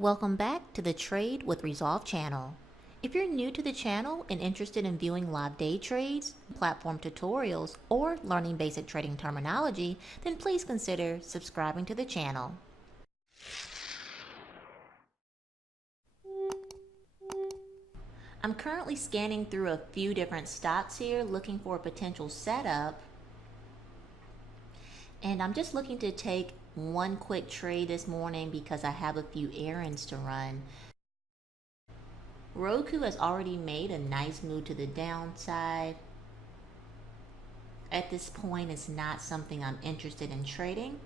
Welcome back to the Trade with Resolve channel. If you're new to the channel and interested in viewing live day trades, platform tutorials, or learning basic trading terminology, then please consider subscribing to the channel. I'm currently scanning through a few different stocks here looking for a potential setup. And I'm just looking to take one quick trade this morning because I have a few errands to run. Roku has already made a nice move to the downside. At this point, it's not something I'm interested in trading.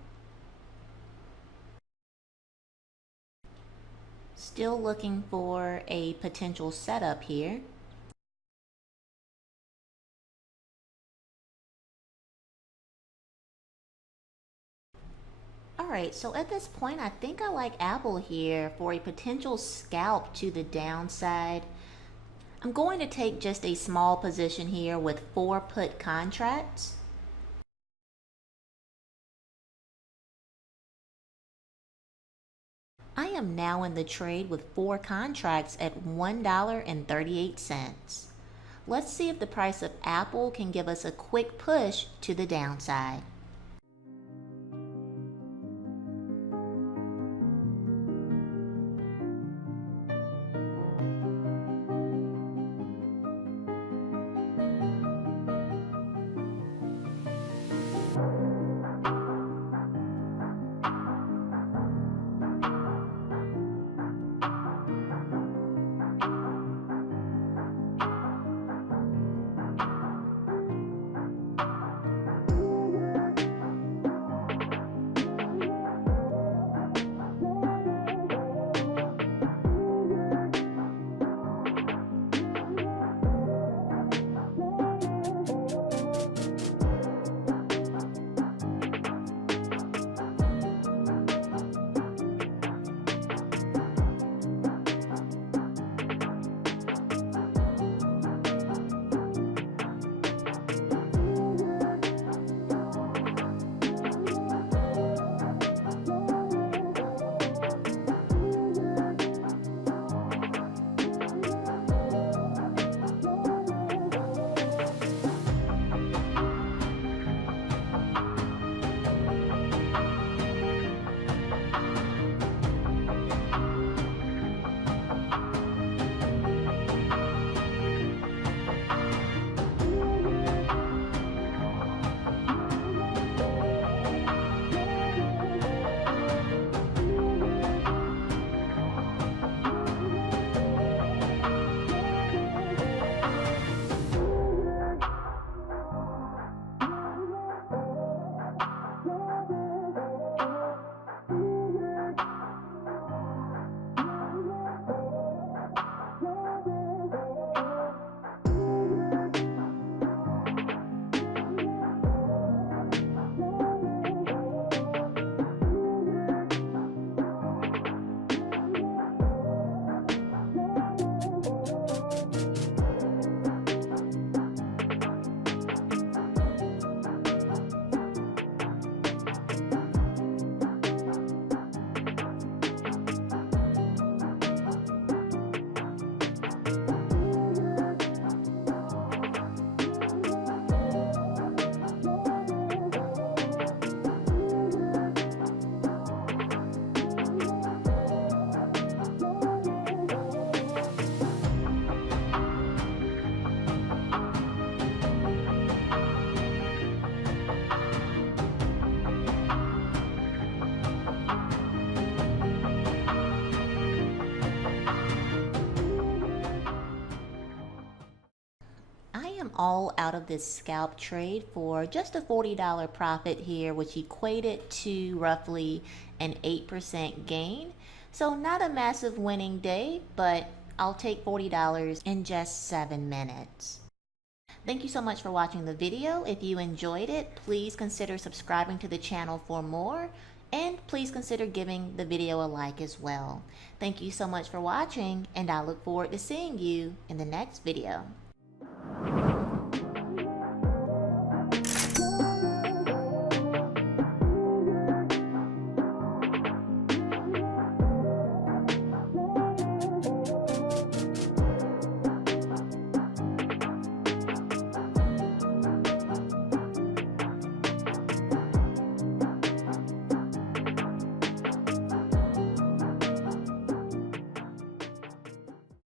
Still looking for a potential setup here. Alright, so at this point, I think I like Apple here for a potential scalp to the downside. I'm going to take just a small position here with 4 put contracts. I am now in the trade with 4 contracts at $1.38. Let's see if the price of Apple can give us a quick push to the downside. All out of this scalp trade for just a $40 profit here, which equated to roughly an 8% gain. So not a massive winning day, but I'll take $40 in just 7 minutes. Thank you so much for watching the video. If you enjoyed it, please consider subscribing to the channel for more, and please consider giving the video a like as well. Thank you so much for watching, and I look forward to seeing you in the next video.